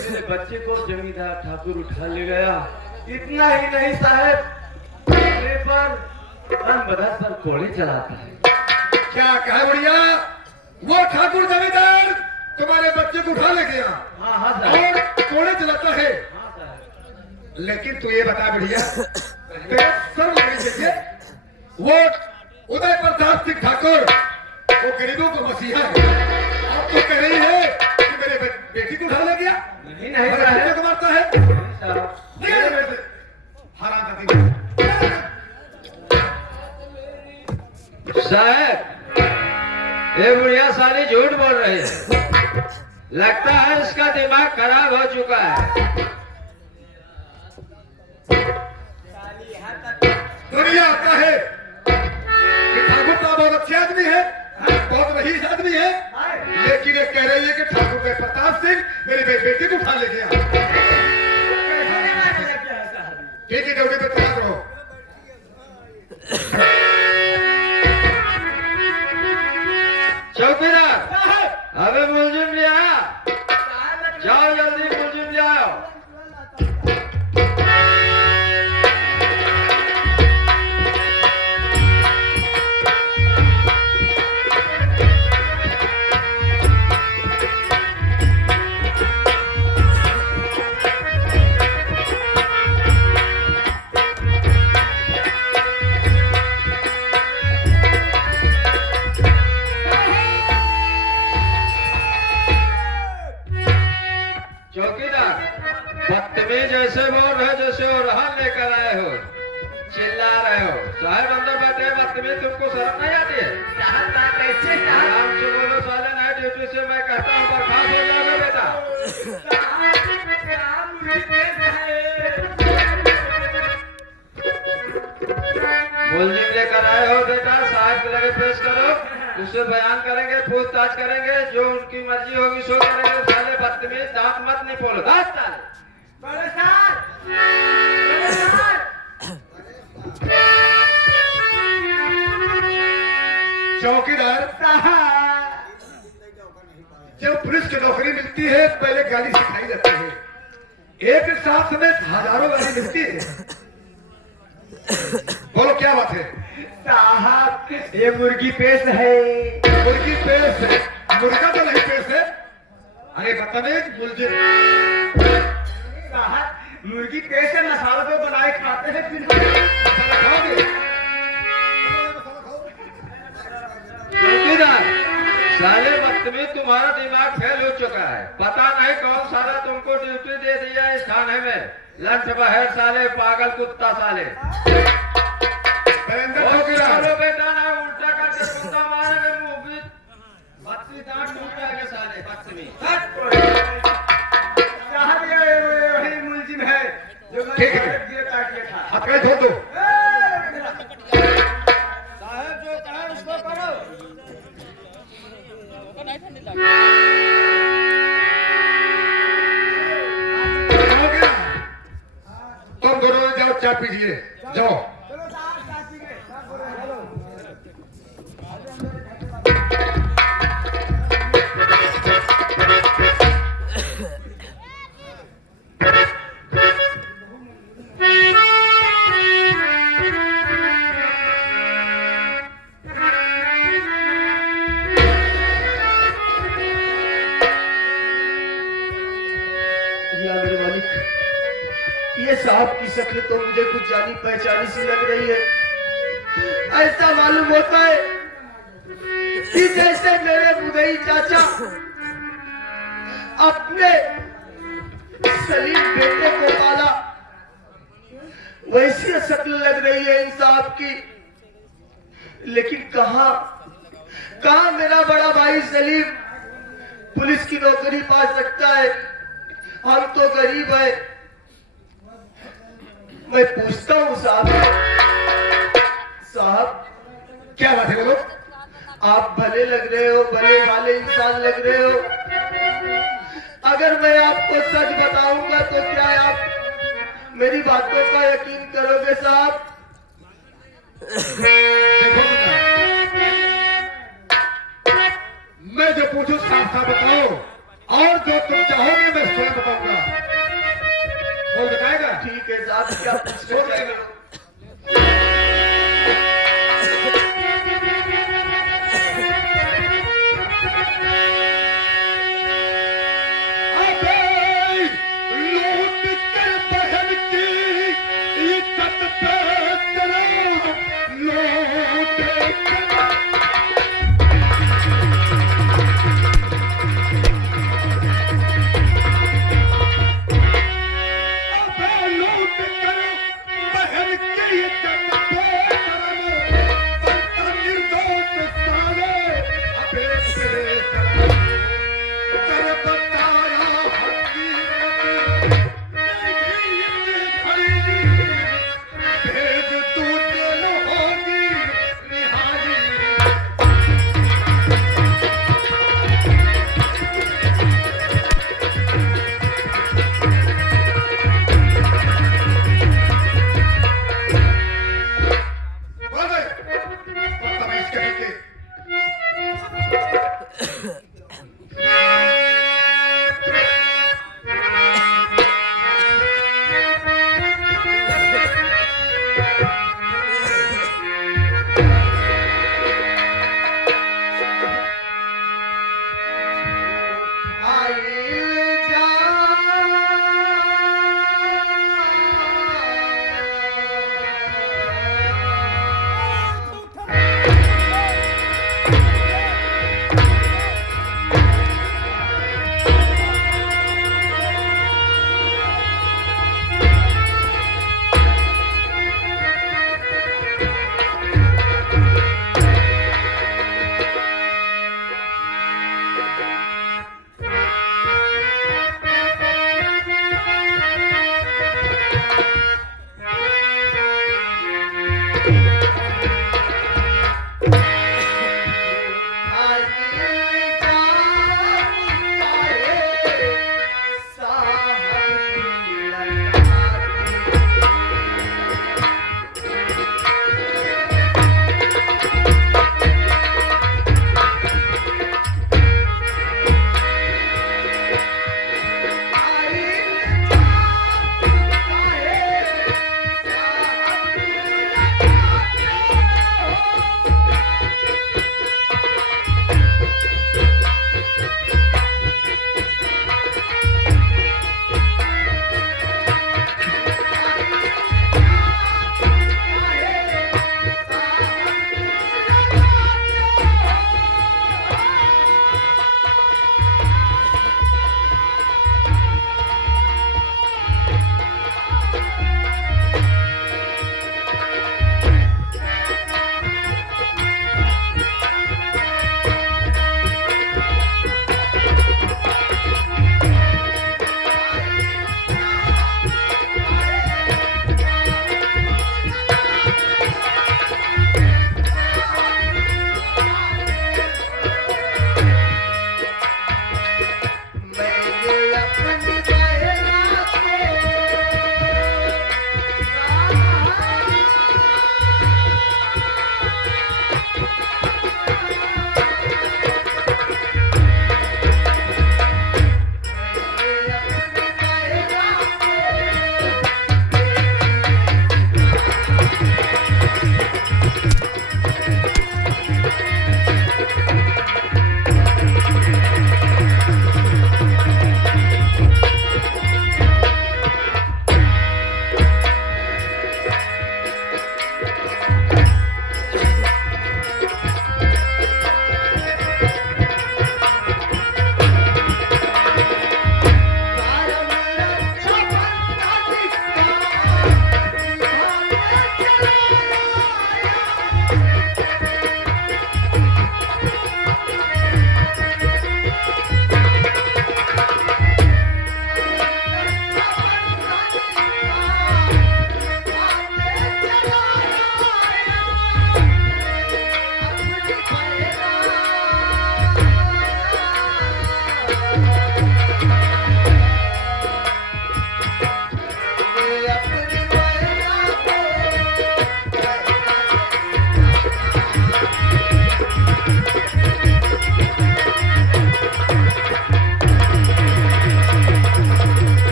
मेरे बच्चे को जमींदार ठाकुर उठा ले गया। इतना ही नहीं साहब, मेरे पर अनबदत पर कोड़े चलाता है। क्या कहे बुढ़िया, वो ठाकुर जमींदार तुम्हारे बच्चे को उठा ले गया? हाँ हाँ और कोड़े चलाता है? हाँ साहब। लेकिन तू ये बता बुढ़िया, तेरा सर्व चाहिए, वो उदय प्रताप सिंह ठाकुर वो गरीबों को मसीहा है, आप तो कह रही है कि मेरे बेटी को उठा ले गया? नहीं मेरे बच्चे को मारता है? साहब, ये बुढ़िया सारी झूठ बोल रही है। लगता है इसका दिमाग खराब हो चुका है। दुनिया आता है कि ठाकुर तो बहुत अच्छे आदमी है, बहुत रईस आदमी है, लेकिन ये कह रही है कि ठाकुर के प्रताप सिंह मेरी बेटी को उठा ले गया। ठीक है, ड्यूटी पे तैयार रहो। चौकीदार, अबे मुलजिम ले आया, जाओ जल्दी मुलजिम ले आओ। चौकीदार, बदतमीज ऐसे बोल रहे जैसे वो रहन लेकर आए हो, चिल्ला रहे हो। साहब अंदर बैठे हैं, बदतमीज, तुमको शर्म नहीं आती है? आराम से बोलो साले, नाइट ड्यूटी से मैं कहता हूँ बर्खास्त हो जाओगे बेटा। मुलजिम लेकर आए हो बेटा, साहब के लगे पेश करो, उससे बयान करेंगे, पूछताछ करेंगे, जो उनकी मर्जी होगी सो करेंगे। साले बदतमीज, दांत मत नहीं खोलो, दांत साले। चौकीदार, जब पुलिस की नौकरी मिलती है पहले गाली सिखाई जाती है, एक साथ में हजारों गाली मिलती है। बोलो क्या बात है? साहब, ये मुर्गी पेश है। मुर्गी पेश है? मुर्गा तो नहीं पेश है। अरे बदतमीज मुलजिम। साहब, मुर्गी पेश है, मसाला तो बनाए खाते हैं, फिर मसाला खाओगे? चौकीदार, साले बदतमीज, तुम्हारा दिमाग फेल हो चुका है। पता नहीं कौन साला तुमको ड्यूटी दे दिया इस थाने में। लंच बहर साले, पागल कुत्ता साले। चलो बेटा, ना उल्टा करके कुत्ता मारेंगे, मुंह भी बत्ती दांत टूट जाएंगे साले बदतमीज। साहब, ये वही मुलजिम है जो ठीक है, हाथ पैर धो दो। साहब जो कहा उसको करो। तुम दोनों जाओ, चाय पीजिए, जाओ। मेरे मालिक, ये साहब की शक्ल तो मुझे कुछ जानी पहचानी सी लग रही है। ऐसा मालूम होता है कि जैसे मेरे बुधई चाचा अपने सलीम बेटे को पाला, वैसी शक्ल लग रही है इन साहब की। लेकिन कहां मेरा बड़ा भाई सलीम पुलिस की नौकरी पा सकता है? हम तो गरीब है। मैं पूछता हूँ साहब, क्या बात है बोलो? आप भले लग रहे हो, भले वाले इंसान लग रहे हो। अगर मैं आपको सच बताऊंगा तो क्या आप मेरी बातों का यकीन करोगे साहब? देखो मैं जो पूछूं साफ साफ बताओ, और जो तुम चाहोगे मैं स्वयं बताऊंगा। वो बताएगा। ठीक है साहब, क्या पूछना चाहेंगे? लूट कर बहन की इज्जत पे चलो, लूट कर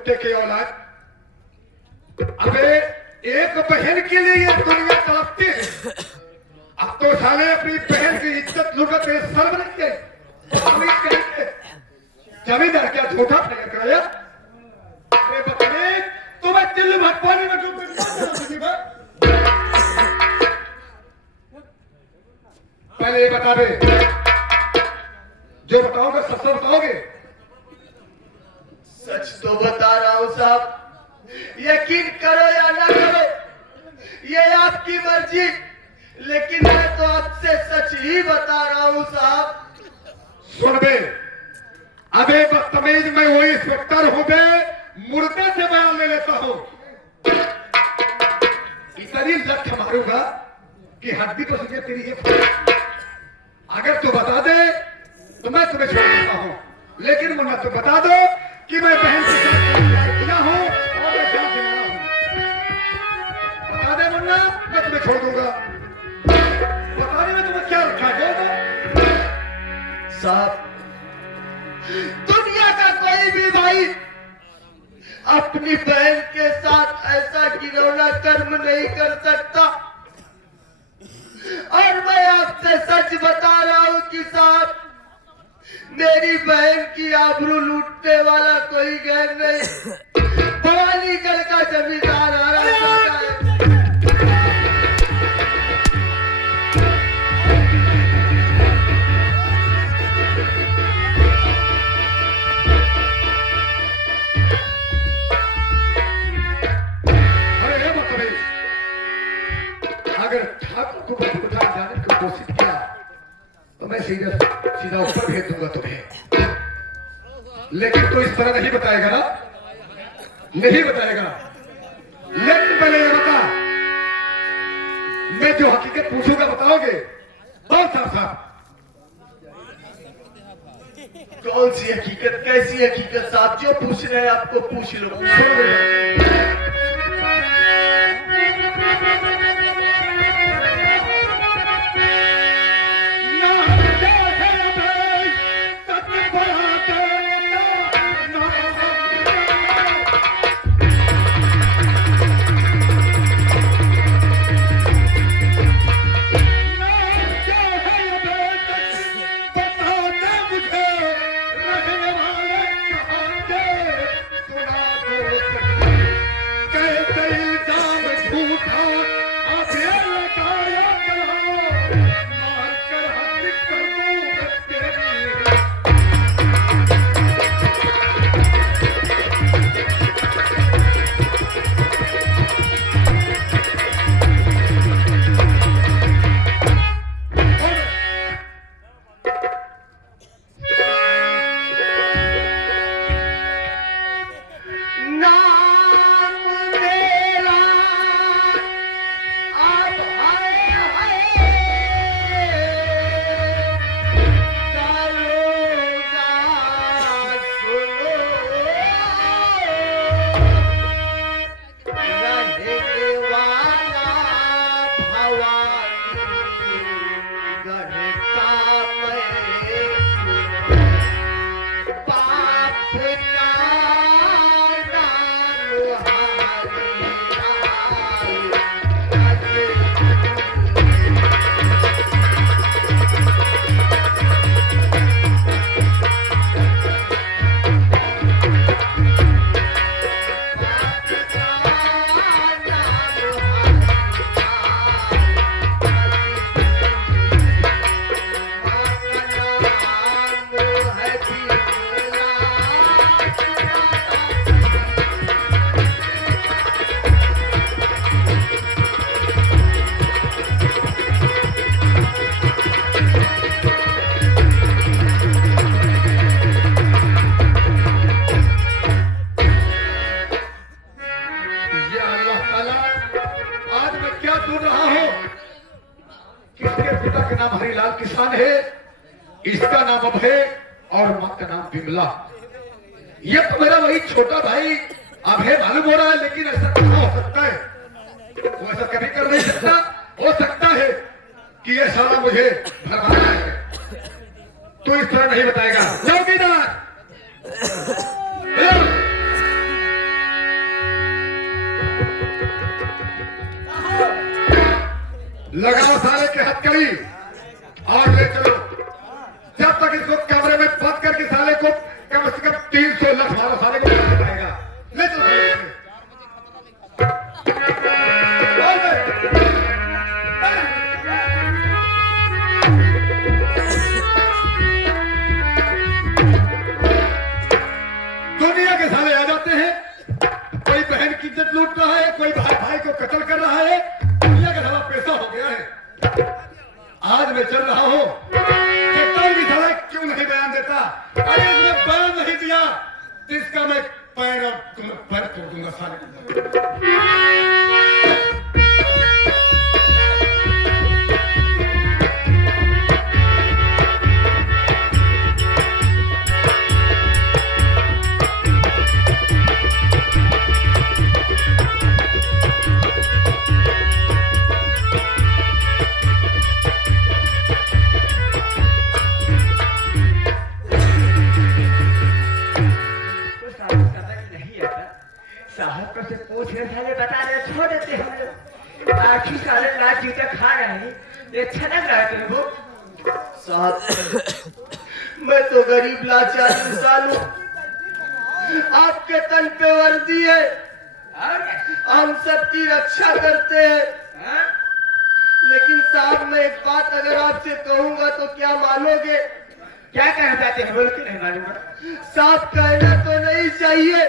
कुत्ते की औलाद, अबे एक बहन के लिए ये दुनिया तड़पती है। अब तो साले अपनी बहन की इज्जत लुटत तेरे सर बन गए। जमींदार क्या झूठा फिक्र कराया? अरे बकरे, तुम्हें दिल भर पानी में डूब गई। पहले ये बता दे, जो बताओगे सच तो बताओगे? सच तो बता रहा हूं साहब, यकीन करो या ना करो ये आपकी मर्जी, लेकिन मैं तो आपसे सच ही बता रहा हूं साहब। सुन बे, अबे बदतमीज, मैं वही इंस्पेक्टर हूं बे, मुर्दे से बयान ले लेता हूं। इतनी लठ मारूंगा कि हड्डी को सीधे तेरी एक। अगर तू बता दे तो मैं तुम्हें छोड़ देता हूं, लेकिन मुन्ना तो बता दो कि मैं बहन के साथ किया हूं और मैं जान से मारा हूं। बता दे मुन्ना, मैं तुम्हें छोड़ दूंगा। बताने में तुम्हें क्या रखा है? साहब, दुनिया का कोई भी भाई अपनी बहन के साथ ऐसा घिनौना कर्म नहीं कर सकता, और मैं आपसे सच बता रहा हूं कि साहब, मेरी बहन की आबरू लूटने वाला कोई गैर नहीं, भवानीगढ़ का जमींदार आ रहा है। अगर ठाकुर को उठा जाने की कोशिश किया तो मैं सीधा ऊपर भेज दूंगा तुम्हें, लेकिन तो इस तरह नहीं बताएगा ना? नहीं बताएगा। लेकिन पहले ये बता, मैं जो हकीकत पूछूंगा बताओगे? बहुत साफ साफ। कौन सी हकीकत, कैसी हकीकत साहब? जो पूछ रहे हैं आपको पूछ लो। सुन बेटा, किसान है, इसका नाम अभय और मां का नाम विमला। ये तो मेरा वही छोटा भाई अभय मालूम हो रहा है, लेकिन ऐसा कहाँ हो सकता है? वो ऐसा कभी कर नहीं सकता। हो सकता है कि ये साला मुझे भरमाना है। तू इस तरह नहीं बताएगा। चौकीदार लगाओ साले के हथकड़ी और ले चलो। जब तक इसको कमरे में बंद करके साले को कम से कम 300 लाख मारो, साले को मारना पड़ेगा। ले चलो साले को। दुनिया के साले आ जाते हैं, कोई बहन की इज्जत लूट रहा है, कोई भाई भाई को कत्ल कर रहा है। दुनिया का साला पैसा हो गया है। आज मैं चल रहा हूं, कोई भी साला क्यों नहीं बयान देता? अरे उसने बयान नहीं दिया तो इसका मैं पैर और पैर तोड़ दूंगा साले। साहब को से पूछ रहे साले बता रहे छोड़ देते हम लोग। आखिर साले लाख जूते खा रहे हैं, ये अच्छा लग रहा है तेरे को? साहब मैं तो गरीब लाचार इंसान हूँ, आपके तन पे वर्दी है, हम सबकी रक्षा करते हैं। लेकिन साहब मैं एक बात अगर आपसे कहूंगा तो क्या मानोगे? क्या कहना चाहते हैं? बोल के नहीं मानूंगा। साहब कहना तो नहीं चाहिए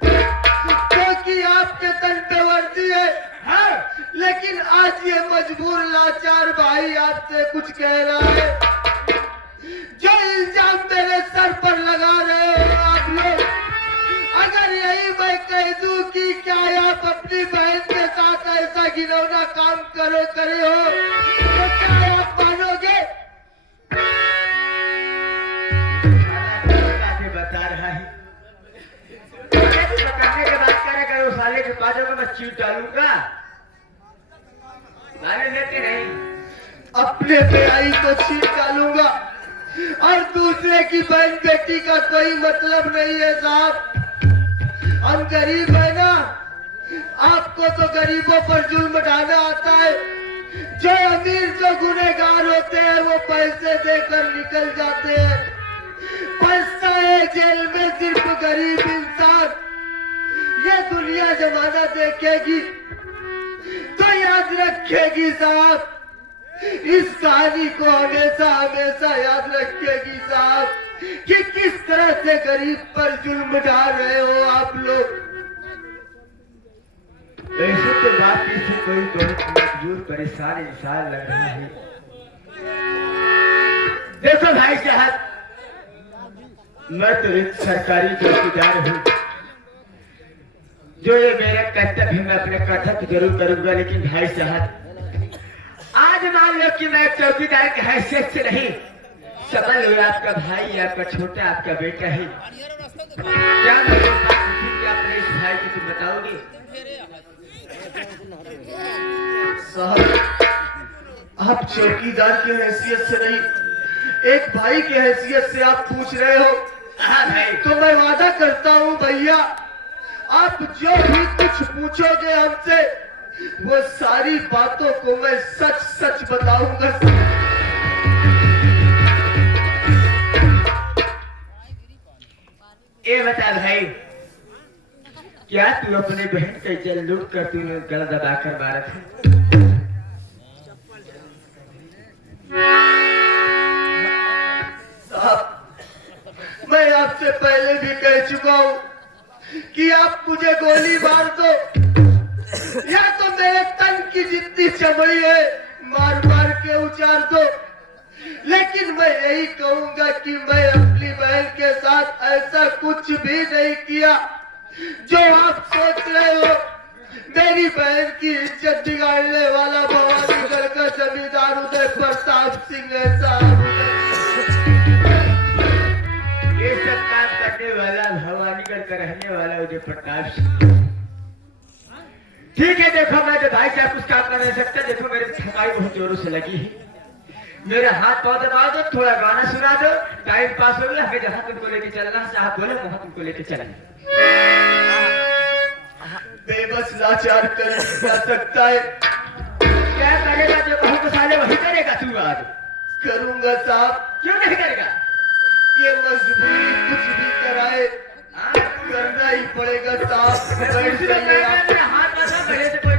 क्योंकि आपके तन पे वर्दी है, हाँ? लेकिन आज ये मजबूर लाचार भाई आपसे कुछ कह रहा है। जो इल्जाम मेरे सर पर लगा रहे हो आप लोग, अगर यही मैं कह दूं कि क्या आप अपनी बहन के साथ ऐसा घिनौना काम करे हो तो क्या आप मानोगे? बता रहा है करने के बाद करेगा वो साले के बाजू में मैं चीट डालूंगा। माने लेते नहीं, अपने पे आई तो चीट डालूंगा और दूसरे की बहन बेटी का कोई मतलब नहीं है साहब। हम गरीब है ना, आपको तो गरीबों पर जुल्म ढाना आता है। जो अमीर जो गुनहगार होते हैं वो पैसे देकर निकल जाते हैं, फंसता है जेल में सिर्फ गरीब इंसान। ये दुनिया जमाना देखेगी तो याद रखेगी साहब, इस कहानी को हमेशा हमेशा याद रखेगी साहब कि किस तरह से गरीब पर जुल्म ढा रहे हो आप लोग। ऐसे तो बात से कोई बहुत मजबूर परेशान इंसान लग रहा है। देखो भाई साहब, मैं तो एक सरकारी चौकीदार हूँ, जो ये मेरा कर्तव्य मैं अपने कर्तव्य जरूर करूंगा। लेकिन भाई साहब आज मान लो कि मैं चौकीदार की हैसियत से नहीं, समझ लो आपका भाई, आपका छोटा, आपका बेटा है। क्या मैं अपने इस भाई को तुम बताओगे? साहब आप चौकीदार की हैसियत से नहीं, एक भाई की हैसियत से आप पूछ रहे हो। हाँ भाई, तो मैं वादा करता हूँ भैया, आप जो भी कुछ पूछोगे हमसे वो सारी बातों को मैं सच सच बताऊंगा। ये बता भाई, क्या तू अपने बहन का इज्जत लूट कर तूने गला दबाकर मारा था? साहब मैं आपसे पहले भी कह चुका हूँ कि आप मुझे गोली मार दो या तो मेरे तन की जितनी चमड़ी है मार मार के उचार दो, लेकिन मैं यही कहूंगा कि मैं अपनी बहन के साथ ऐसा कुछ भी नहीं किया जो आप सोच रहे हो। मेरी बहन की इज्जत बिगाड़ने वाला भवानीगढ़ का जमींदार उदय प्रताप सिंह है साहब। ये सब काम करने वाला भवानीगढ़ का रहने वाला उदय प्रताप सिंह। ठीक है, देखो मैं तो भाई साहब कुछ काम कर नहीं सकता। देखो मेरे थकाई बहुत जोरों से लगी है, मेरा हाथ पाँव दबा दो, थोड़ा गाना सुना दो, टाइम पास हो गया। हमें जहाँ तुमको लेके चलना साहब बोले वहां तुमको लेके चलेंगे। बेबस लाचार कर जा सकता है। क्या करेगा जो कहूँ तो साले वही करेगा तू आज। करूंगा साहब, क्यों नहीं करेगा? ये मजबूरी कुछ भी कराए करना ही पड़ेगा साहब। बैठ जाइए आप। हाथ लगा पहले से कोई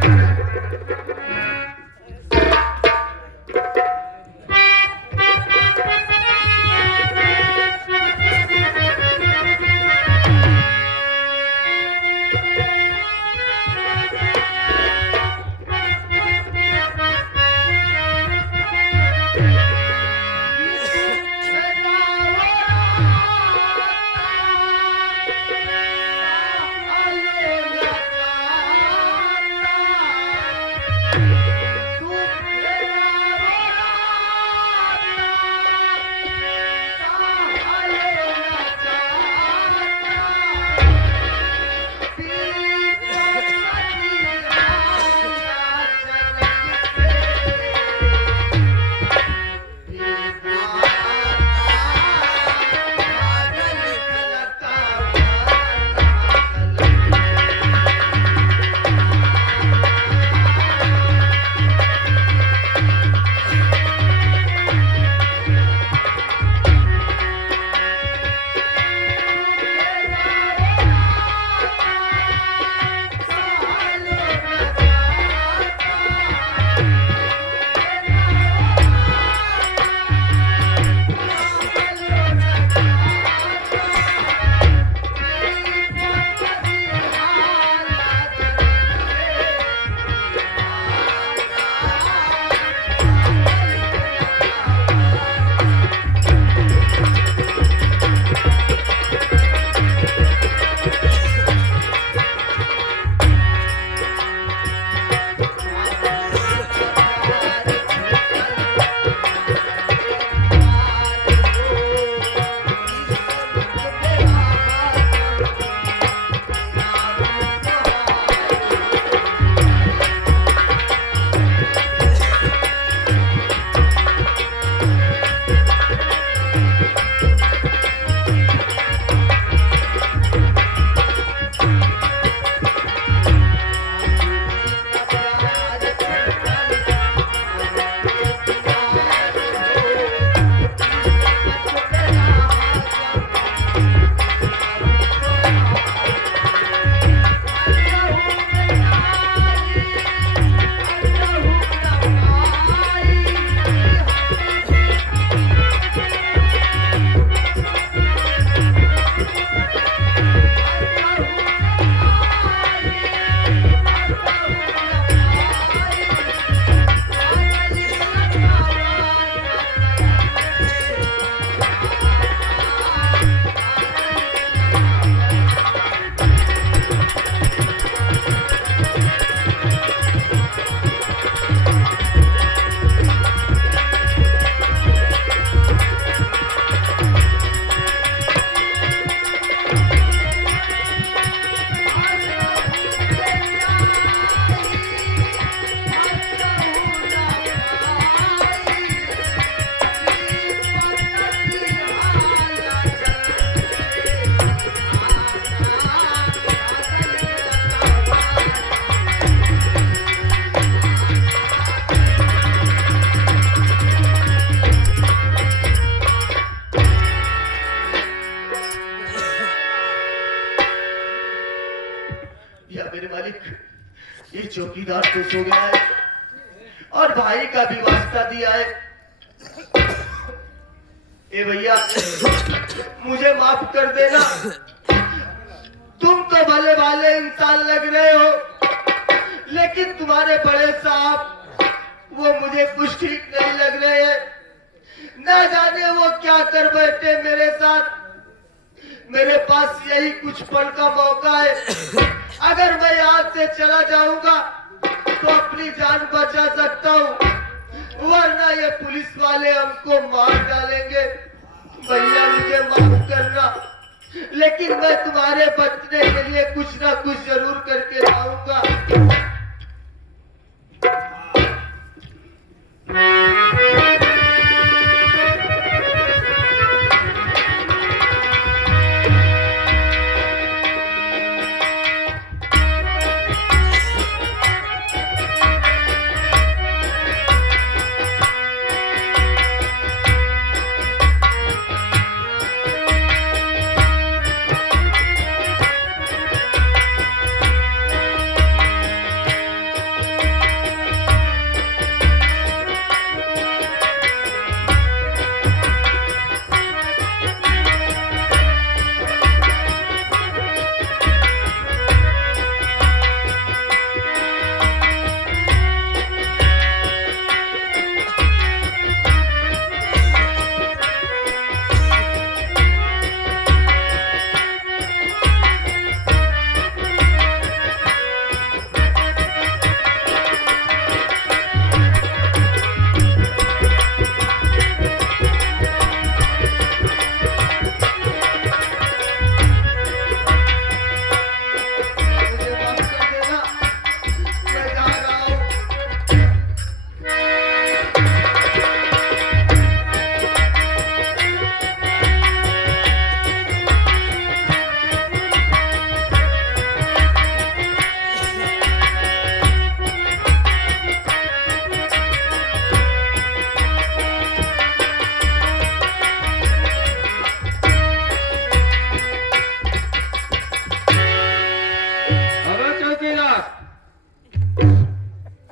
या मेरे मालिक, ये चौकीदार तो सो गया है और भाई का भी वास्ता दिया है। ए भैया, मुझे माफ कर देना। तुम तो भले भाले इंसान लग रहे हो, लेकिन तुम्हारे बड़े साहब वो मुझे कुछ ठीक नहीं लग रहे हैं। ना जाने वो क्या कर बैठे मेरे साथ। मेरे पास यही कुछ पल का मौका है। अगर मैं यहाँ से चला जाऊंगा तो अपनी जान बचा सकता हूँ, वरना ये पुलिस वाले हमको मार डालेंगे। भैया मुझे माफ करना, लेकिन मैं तुम्हारे बचने के लिए कुछ ना कुछ जरूर करके लाऊंगा।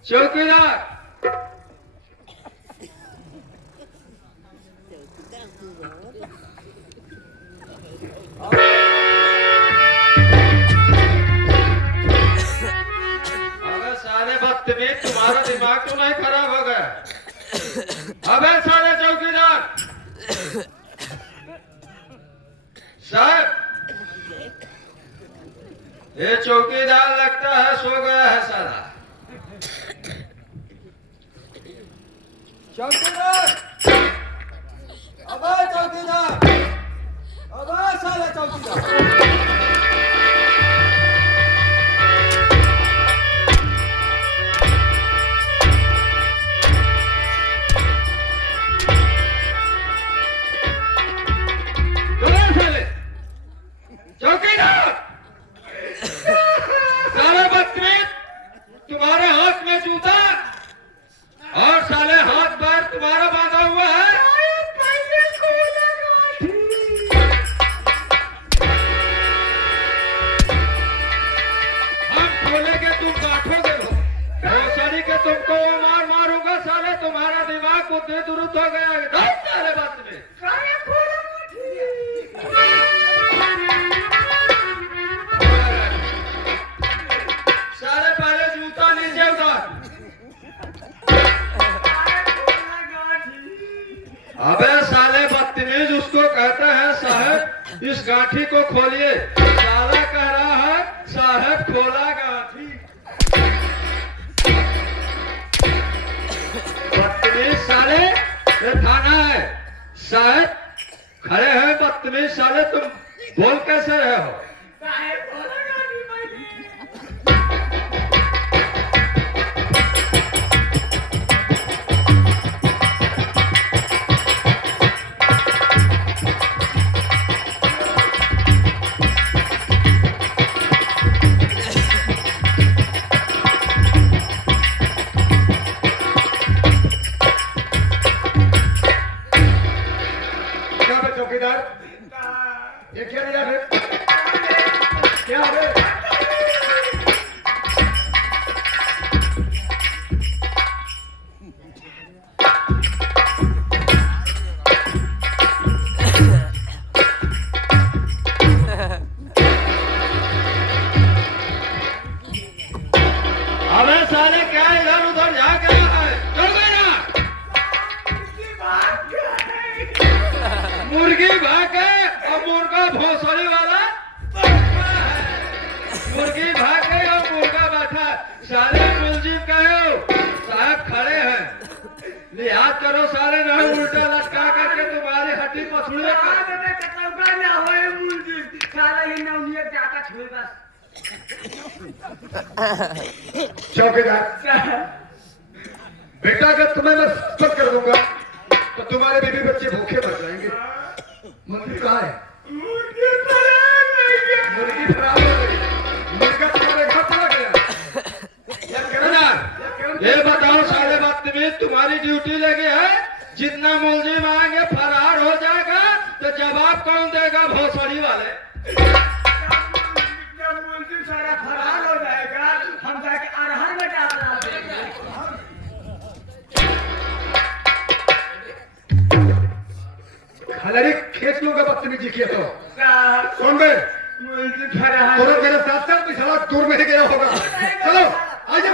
चौकीदार अबे साले बदतमीज, तुम्हारा दिमाग तो नहीं खराब हो गया? अबे साले चौकीदार साहब, ये चौकीदार लगता है सो गया है साला। चौकीदार, अबे चौकीदार, अबे साले चौकीदार। चौकीदार साले बदतमीज, तुम्हारे हाथ में जूता और साले हाथ पैर तुम्हारा बांधा हुआ है। हम खोलेंगे, तुम काटोगे हो। भोसड़ी के तुमको मार मारूंगा साले, तुम्हारा दिमाग बुद्धि दुरुस्त हो गया है। साले बदतमीज, सारे पहले जूता नीचे उतार। अबे साले बदतमीज, उसको कहते हैं साहब, इस गांठी को खोलिए। साला कह रहा है साहब खोला गांठी। बदतमीज साले, ये थाना है। साहब खड़े हैं, बदतमीज साले तुम बोल कैसे रहे हो? क्या बे चौकीदार, ये क्या मिला है? क्या है? अबे साले क्या इधर उधर झाँक रहा है? चल गया। मुर्गी भाग गए और मुर्गा भोसड़ी वाला बैठा है। मुर्गी भाग गई और मुर्गा बैठा है। सारे मुलजिम कहे हो साहब खड़े हैं, लिहाज करो सारे, नहीं उल्टा लटका करके तुम्हारी हड्डी पसुड़ी चौकीदार बेटा, अगर तुम्हें मैं सख्त कर दूंगा तो तुम्हारे बीवी बच्चे भूखे मर जाएंगे। मुर्गी कहाँ है? मुर्गी फरार हो गई। मुर्गा तुम्हारे घर चला गया। ये बताओ साले बदतमीज, तुम्हारी ड्यूटी लगी है, जितना मुलजिम आएंगे फरार हो जाएगा तो जवाब कौन देगा? भोसड़ी वाले। सारा फरार हो जाएगा, हम जाके अरहर में डालना देंगे। हलरी खेत लूंगा बदतमीजी किया तो कौन बे? तुरंत मेरे साथ चल, पिछला दूर में ही गया होगा। चलो आइए